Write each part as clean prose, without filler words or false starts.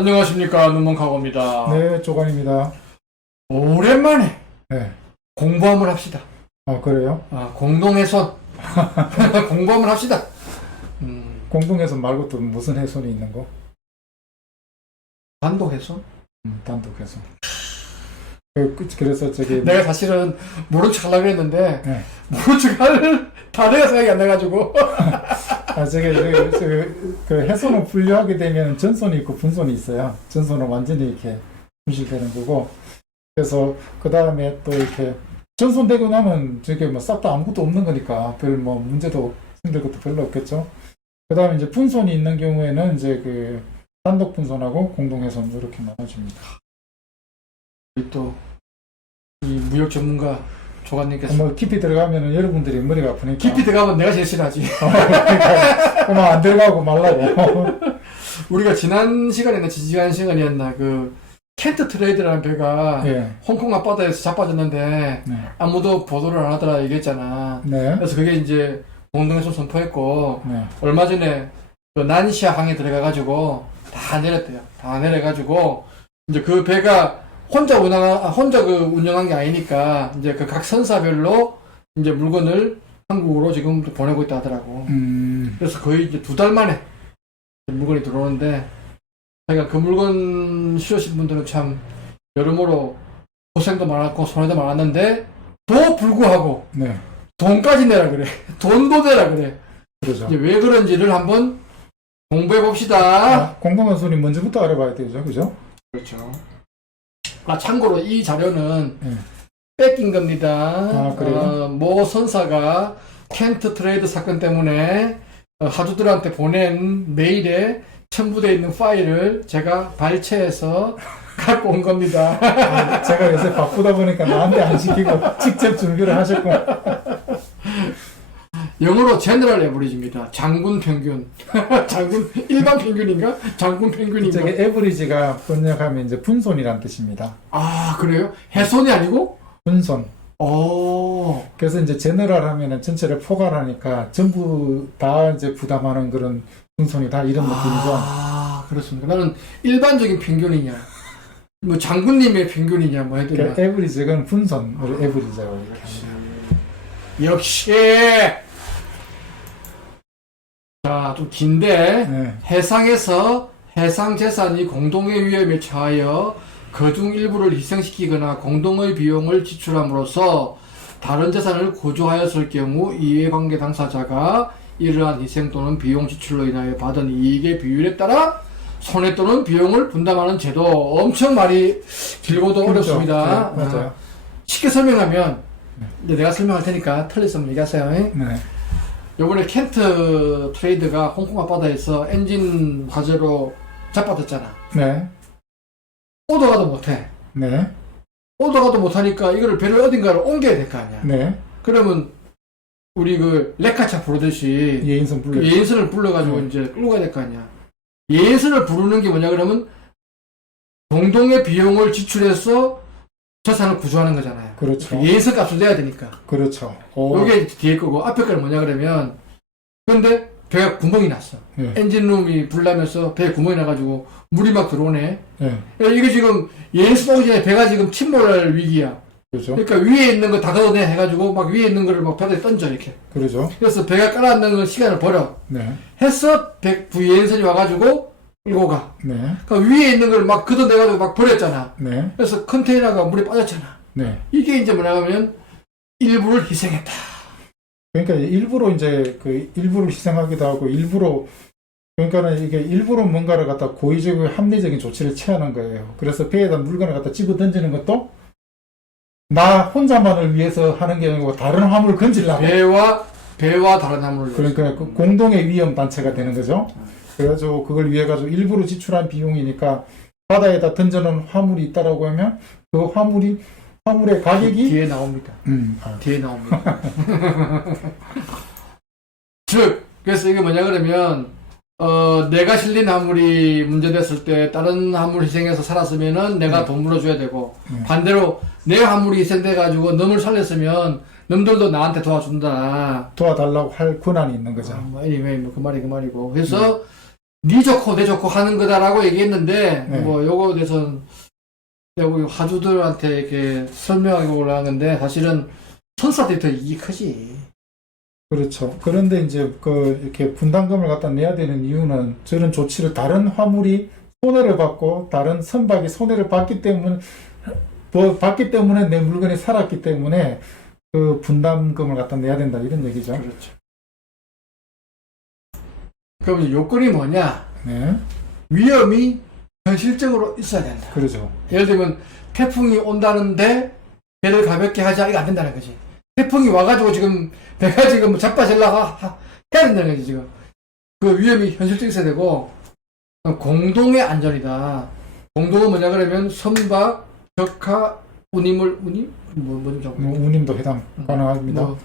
안녕하십니까, 눈먼카고입니다. 네, 조관입니다. 오랜만에 네. 공부 한번 합시다. 그래요? 공동해손. 공부 한번 합시다. 공동해손 말고 또 무슨 해손이 있는 거? 단독해손? 단독해손. 그래서 저기 내가 사실은 모른 척 하려고 했는데, 네. 모른 척 할 단어가 생각이 안 나가지고. 그 해손을 분류하게 되면 전손이 있고 분손이 있어요. 전손은 완전히 이렇게 분실되는 거고, 그래서 그 다음에 또 이렇게 전손되고 나면 저게 뭐 싹 다 아무것도 없는 거니까 별 뭐 문제도 생길 것도 별로 없겠죠. 그 다음에 이제 분손이 있는 경우에는 이제 그 단독 분손하고 공동해손 이렇게 나눠집니다. 또, 이 무역 전문가 조관님께서. 뭐 깊이 들어가면은 여러분들이 머리가 아프니까. 깊이 들어가면 내가 제일 싫어하지. 그러니까 그만 안 들어가고 말라고. 우리가 지난 시간이나 지지난 시간이었나, 켄트 트레이드라는 배가 예. 홍콩 앞바다에서 자빠졌는데 네. 아무도 보도를 안 하더라 얘기했잖아. 네. 그래서 그게 이제 공동해손 선포했고, 네. 얼마 전에 그 난시아 항에 들어가가지고 다 내렸대요. 다 내려가지고 이제 그 배가 혼자 운영한 게 아니니까 이제 그 각 선사별로 이제 물건을 한국으로 지금 보내고 있다 하더라고. 그래서 거의 이제 2달 만에 물건이 들어오는데, 그러니까 그 물건 실으신 분들은 참 여러모로 고생도 많았고 손해도 많았는데 또 불구하고 네. 돈까지 내라 그래. 돈도 내라 그래. 그러죠. 이제 왜 그런지를 한번 공부해 봅시다. 공동해손이 뭔지부터 알아봐야 되죠. 그죠? 그렇죠. 참고로 이 자료는 네. 뺏긴 겁니다. 그래요? 모 선사가 켄트 트레이드 사건 때문에 하주들한테 보낸 메일에 첨부되어 있는 파일을 제가 발췌해서 갖고 온 겁니다. 제가 요새 바쁘다 보니까 나한테 안 시키고 직접 준비를 하셨고. 영어로 제너럴 에버리지입니다. 장군 평균. 일반 평균인가? 장군 평균인가? 저게 에버리지가 번역하면 이제 분손이란 뜻입니다. 그래요? 해손이 아니고? 분손. 오. 그래서 이제 제너럴 하면은 전체를 포괄하니까 전부 다 이제 부담하는 그런 분손이다 이런 느낌이죠. 그렇습니다. 나는 일반적인 평균이냐, 뭐 장군님의 평균이냐, 뭐 해도. 그러니까 에버리지는 분손을 에버리지라고 이렇게 합니다. 역시! 자, 좀 긴데, 네. 해상에서 해상 재산이 공동의 위험에 처하여 그중 일부를 희생시키거나 공동의 비용을 지출함으로써 다른 재산을 고조하였을 경우 이해관계 당사자가 이러한 희생 또는 비용 지출로 인하여 받은 이익의 비율에 따라 손해 또는 비용을 분담하는 제도. 엄청 말이 길고도 그렇죠. 어렵습니다. 네, 맞아요. 쉽게 설명하면, 이제 내가 설명할 테니까 틀렸으면 얘기하세요. 네. 요번에 켄트 트레이드가 홍콩 앞바다에서 엔진 화재로 자빠졌잖아. 네. 오더가도 못해. 네. 오더가도 못하니까 이거를 배를 어딘가로 옮겨야 될 거 아니야. 네. 그러면 우리 레카차 부르듯이 예인선 불러. 예인선을 불러가지고 이제 끌고 가야 될 거 아니야. 예인선을 부르는 게 뭐냐 그러면 공동의 비용을 지출해서 재산을 구조하는 거잖아요. 그렇죠. 예인선 값을 내야 되니까. 그렇죠. 요게 뒤에 거고, 앞에 거는 뭐냐 그러면, 근데 배가 구멍이 났어. 네. 엔진룸이 불나면서 배에 구멍이 나가지고 물이 막 들어오네. 네. 이게 지금 예인선 오기 전에 배가 지금 침몰할 위기야. 그렇죠. 그러니까 위에 있는 거 다 걷어내 해가지고 막 위에 있는 거를 막 바닥에 던져 이렇게. 그러죠. 그래서 배가 깔아앉는 건 시간을 버려. 네. 해서 예인선이 와가지고 끌고 가. 네. 그러니까 위에 있는 걸 막 걷어내가지고 막 버렸잖아. 네. 그래서 컨테이너가 물에 빠졌잖아. 네. 이게 이제 뭐냐 하면 일부를 희생했다. 그러니까 일부러 이제 그 일부를 희생하기도 하고 일부러 그러니까는 이게 일부러 뭔가를 갖다 고의적이고 합리적인 조치를 취하는 거예요. 그래서 배에다 물건을 갖다 집어 던지는 것도 나 혼자만을 위해서 하는 게 아니고 다른 화물을 건지려고. 배와 다른 화물을. 그러니까 그 공동의 위험 단체가 되는 거죠. 그래가지고 그걸 위해 가지고 일부러 지출한 비용이니까 바다에다 던져놓은 화물이 있다라고 하면 그 화물의 가격이 뒤에 나옵니다. 뒤에 나옵니다. 즉, 그래서 이게 뭐냐 그러면, 내가 실린 화물이 문제됐을 때 다른 화물 희생해서 살았으면은 내가 돈 물어줘야 되고, 반대로 내 화물이 희생돼가지고 놈을 살렸으면 놈들도 나한테 도와준다. 도와달라고 할 권한이 있는 거죠. 그 말이고. 그래서 니 좋고 내 좋고 하는 거다라고 얘기했는데 네. 뭐 요거에 대해서는 내가 우리 화주들한테 이렇게 설명하고 올라가는데 사실은 천사들이 더 이익이 크지. 그렇죠. 그런데 이제 이렇게 분담금을 갖다 내야 되는 이유는 저런 조치를 다른 화물이 손해를 받고 다른 선박이 손해를 받기 때문에 내 물건이 살았기 때문에 그 분담금을 갖다 내야 된다 이런 얘기죠. 그렇죠. 그럼 이제 요건이 뭐냐? 네, 위험이 현실적으로 있어야 된다. 그렇죠. 예를 들면 태풍이 온다는데 배를 가볍게 하자 이거 안 된다는 거지. 태풍이 와가지고 지금 배가 지금 자빠질라 해야 된다는 거지 지금. 그 위험이 현실적으로 있어야 되고 공동의 안전이다. 공동은 뭐냐 그러면 선박, 벽화, 운임 뭐좀 적고. 뭐 운임도 해당 가능합니다. 뭐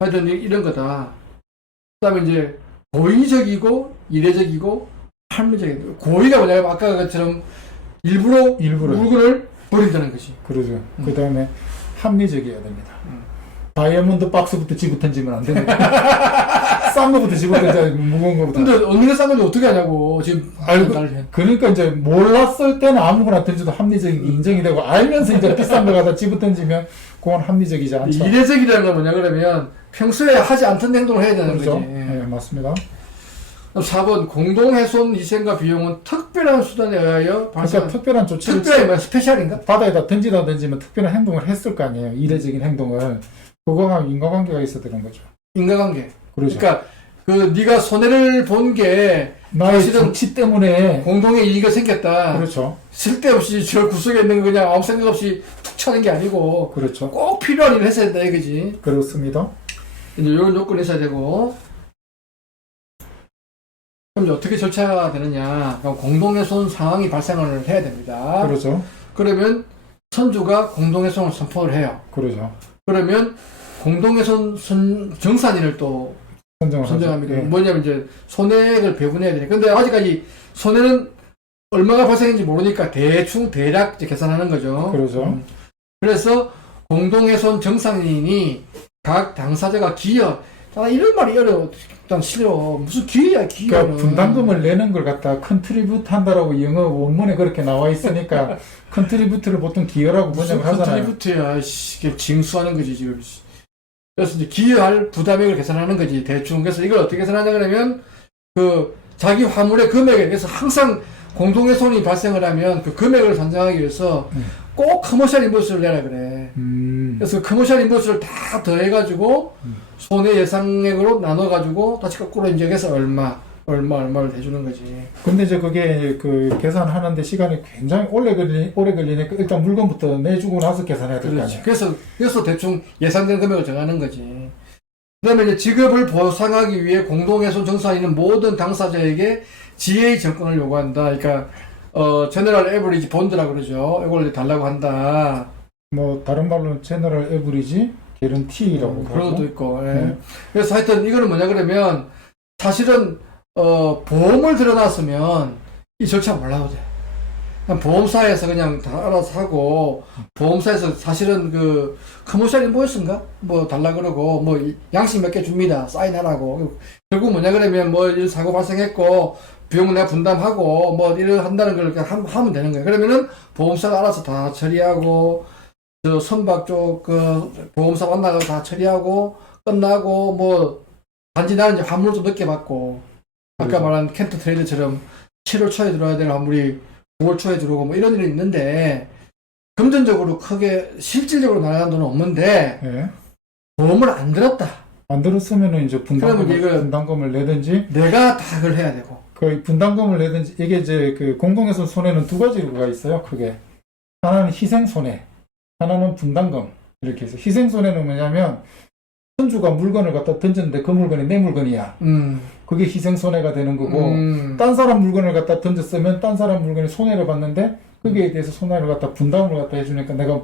하여튼 이런 거다. 그다음에 이제 고의적이고 이례적이고 합리적이고 고의가 뭐냐면 아까 것처럼 일부러 물건을 버린다는 것이. 그러죠. 그 다음에 합리적이어야 됩니다. 다이아몬드 박스부터 집어 던지면 안 됩니다. 싼 거부터 집어 던져 무거운 거부터. 근데 언니가 싼 건데 어떻게 하냐고 지금 알고 그러니까 이제 몰랐을 때는 아무거나 던져도 합리적인 인정이 되고 알면서 이제 비싼 거 갖다 집어 던지면 그건 합리적이지 않죠. 이례적이라는 건 뭐냐 그러면 평소에 하지 않던 행동을 해야 되는 그렇죠. 거지. 네, 맞습니다. 그럼 4번 공동훼손 희생과 비용은 특별한 수단에 의하여 그러니까 특별한 조치를 특별히 뭐 스페셜인가? 바다에다 던지다 던지면 특별한 행동을 했을 거 아니에요. 이례적인 행동을. 그거가 인과관계가 있어야 되는 거죠. 인과관계. 그렇죠. 그러니까 그 네가 손해를 본 게 나의 사실은 조치 때문에. 공동의 이익이 생겼다. 그렇죠. 쓸데없이 저 구석에 있는 거 그냥 아무 생각 없이 툭 차는 게 아니고 그렇죠. 꼭 필요한 일을 했어야 된다 이거지. 그렇습니다. 이제 이런 요건이 있어야 되고. 그럼 이제 어떻게 절차가 되느냐? 그럼 공동훼손 상황이 발생을 해야 됩니다. 그렇죠. 그러면 선주가 공동훼손을 선포를 해요. 그렇죠. 그러면 공동훼손 정산인을 또 선정합니다. 네. 뭐냐면 이제 손해액을 배분해야 되니까. 근데 아직까지 손해는 얼마가 발생했는지 모르니까 대충 대략 이제 계산하는 거죠. 그렇죠. 그래서 공동훼손 정산인이 각 당사자가 기여. 나 이런 말이 어려워. 일단 싫어. 무슨 기여야 기여는. 그러니까 분담금을 내는 걸 갖다 컨트리뷰트 한다라고 영어 원문에 그렇게 나와 있으니까 컨트리뷰트를 보통 기여라고 무슨 번역을 하잖아요. 컨트리뷰트야. 이게 징수하는 거지 지금. 그래서 이제 기여할 부담액을 계산하는 거지 대충. 그래서 이걸 어떻게 계산하냐 그러면 그 자기 화물의 금액에 그래서 항상 공동훼손이 발생을 하면 그 금액을 산정하기 위해서 꼭 커머셜 인보이스를 내라 그래. 그래서 그 커머셜 인보이스를 다 더해가지고 손해 예상액으로 나눠가지고 다시 거꾸로 인정해서 얼마를 대주는 거지. 근데 이제 그게 그 계산하는데 시간이 굉장히 오래 걸리니까 일단 물건부터 내주고 나서 계산해야 될 거 그렇지. 아니에요. 그래서 대충 예상된 금액을 정하는 거지. 그 다음에 이제 지급을 보상하기 위해 공동훼손 정산인은 모든 당사자에게 지혜의 접근을 요구한다. 그러니까, 제너럴 에버리지 본드라고 그러죠. 이걸 달라고 한다. 뭐 다른 말로는 제너럴 에브리지 개런티라고 그런 것도 있고. 예. 네. 그래서 하여튼 이거는 뭐냐 그러면 사실은, 보험을 들어놨으면 이 절차 몰라도 돼. 그냥 보험사에서 그냥 다 알아서 하고, 보험사에서 사실은 그, 커머셜 인보이스인가? 뭐 달라 그러고, 뭐 양식 몇 개 줍니다. 사인하라고. 결국 뭐냐 그러면 뭐 이런 사고 발생했고, 비용 내가 분담하고, 뭐 이런 한다는 걸 그냥 하면 되는 거예요. 그러면은 보험사가 알아서 다 처리하고, 저 선박 쪽 그 보험사 만나서 다 처리하고, 끝나고, 뭐, 단지 나는 이제 화물을 좀 늦게 받고, 아까 그렇죠. 말한 켄트 트레이드처럼 7월 초에 들어야 될 화물이 9월 초에 들어오고 뭐 이런 일이 있는데 금전적으로 크게 실질적으로 나가는 돈은 없는데 네. 보험을 안 들었다. 안 들었으면은 이제 그러면 이거 분담금을 내든지 내가 다 그걸 해야 되고. 그 분담금을 내든지 이게 이제 그 공동훼손 손해는 두 가지가 있어요. 크게 하나는 희생 손해, 하나는 분담금 이렇게 해서 희생 손해는 뭐냐면 선주가 물건을 갖다 던졌는데 그 물건이 내 물건이야. 그게 희생 손해가 되는 거고 딴 사람 물건을 갖다 던졌으면 딴 사람 물건이 손해를 봤는데 거기에 대해서 손해를 갖다 분담을 갖다 해주니까 내가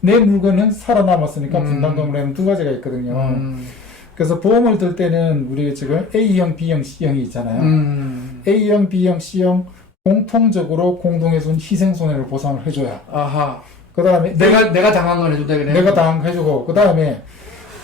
내 물건은 살아남았으니까 분담금을 내는 두 가지가 있거든요. 그래서 보험을 들 때는 우리 지금 A형, B형, C형이 있잖아요. A형, B형, C형 공통적으로 공동훼손 희생 손해를 보상을 해줘야. 아하. 그 다음에 내가 당한 건 해준다 그래. 내가 당해주고 그 다음에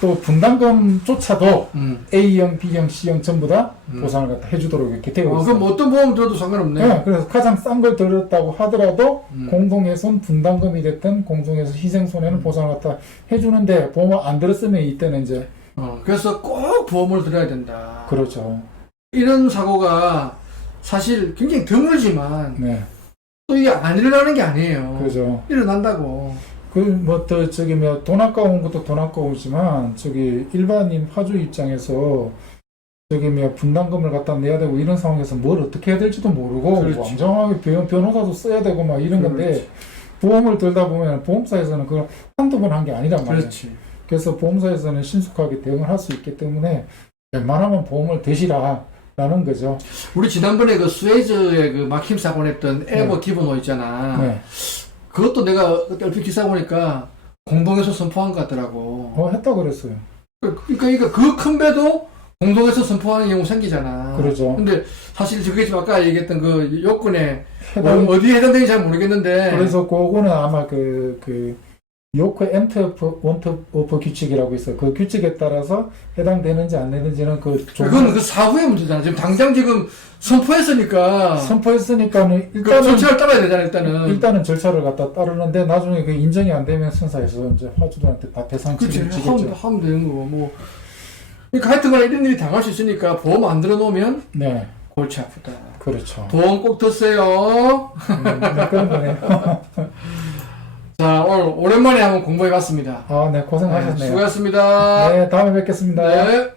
또 분담금조차도 음. A형, B형, C형 전부 다 음. 보상을 갖다 해주도록 이렇게 되어 있어요. 그럼 어떤 보험 들어도 상관없네. 네, 그래서 가장 싼 걸 들었다고 하더라도 음. 공동훼손 분담금이 됐든 공동훼손 희생손해는 보상을 갖다 해주는데 보험을 안 들었으면 이때는 이제 그래서 꼭 보험을 들어야 된다. 그렇죠. 이런 사고가 사실 굉장히 드물지만 네, 또 이게 안 일어나는 게 아니에요. 그렇죠. 일어난다고. 돈 아까운 것도 돈 아까우지만 일반인 화주 입장에서 분담금을 갖다 내야 되고 이런 상황에서 뭘 어떻게 해야 될지도 모르고 그렇지. 왕정하게 변호사도 써야 되고 막 이런 건데 그렇지. 보험을 들다 보면 보험사에서는 그걸 한두 번 한 게 아니란 말이에요. 그렇지. 그래서 보험사에서는 신속하게 대응을 할 수 있기 때문에 웬만하면 보험을 대시라라는 거죠. 우리 지난번에 그 수에즈에 그 막힘 사고 냈던 에버 기브노 있잖아. 네. 그것도 내가 그때 얼핏 기사 보니까 공동에서 선포한 것 같더라고. 했다 그랬어요. 그러니까 그 큰 배도 공동에서 선포하는 경우 생기잖아. 그러죠. 근데 사실 그게 지금 아까 얘기했던 그 요건에 해당- 어디에 해당되는지 잘 모르겠는데. 그래서 그거는 아마 요크 원트 오프 규칙이라고 있어요. 그 규칙에 따라서 해당되는지 안 되는지는 그건 그 사후의 문제잖아. 지금 당장 지금 선포했으니까. 선포했으니까는 그 절차를 따라야 되잖아, 일단은. 일단은 절차를 갖다 따르는데 나중에 그 인정이 안 되면 선사에서 이제 화주들한테 다 배상 그치. 책임지겠죠. 하면 되는 거고, 뭐. 그러니까 하여튼 간에 이런 일이 당할 수 있으니까 보험 안 들어놓으면 네, 골치 아프다. 그렇죠. 보험 꼭 드세요. 네, 그런 거네요. 자, 오늘 오랜만에 한번 공부해 봤습니다. 네, 고생하셨네요. 수고하셨습니다. 네, 다음에 뵙겠습니다. 네.